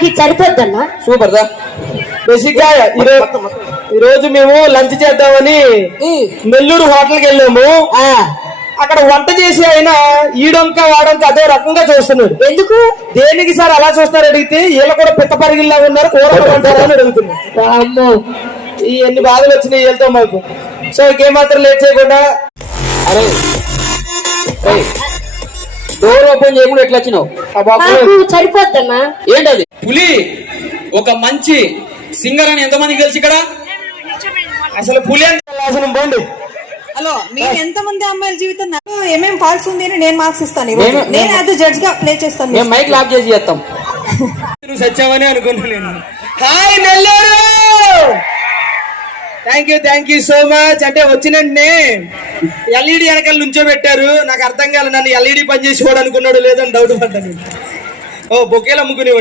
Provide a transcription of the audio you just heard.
నాకు ఇది సరిపోద్దన్నా. సూపర్ దా. బేసిక్ గా ఈరోజు మేము లంచ్ చేద్దామని నెల్లూరు హోటల్కి వెళ్ళాము. అక్కడ వంట చేసి ఆయన ఈడొంక వాడొంక అదే రకంగా చూస్తున్నాడు. ఎందుకు? దేనికి సార్ అలా చూస్తారు అడిగితే వీళ్ళు కూడా పిత్త పరిగిల్లా ఉన్నారు, కూరగాయలు అని అడుగుతున్నారు. ఈ ఎన్ని బాధలు వచ్చినాయి వీళ్ళతో మాకు. సో ఇంకేమాత్రం లేట్ చేయకుండా, అరే డోర్ ఓపెన్ చేయకుండా ఎట్లా వచ్చినావు? నాకు సరిపోద్దన్నా. ఏంటది? పులి ఒక మంచి సింగర్ అని ఎంతమందికి తెలుసు ఇక్కడ? అసలు పులి అంటే పోండి. హలో, నేను ఎంతమంది అమ్మాయిల జీవితం నాకు ఏమేం ఫాల్స్ ఉంది అని నేను మార్క్స్ ఇస్తాను. నేను యాజ్ జడ్జ్ గా ప్లే చేస్తాను. మేము మైక్ లాక్ చేసి చేస్తాం. నువ్వు సచ్చావని అనుకున్నాను. Hi Nellore, thank you so much. అంటే వచ్చినండి ఎల్ఈడి వెనకాల నుంచో పెట్టారు. నాకు అర్థం కాలేదు, నన్ను ఎల్ఈడి పని చేసి కూడా అనుకున్నాడు లేదని డౌట్ పడ్డాను. ఓ బొకేలు అమ్ముకునేవాడు.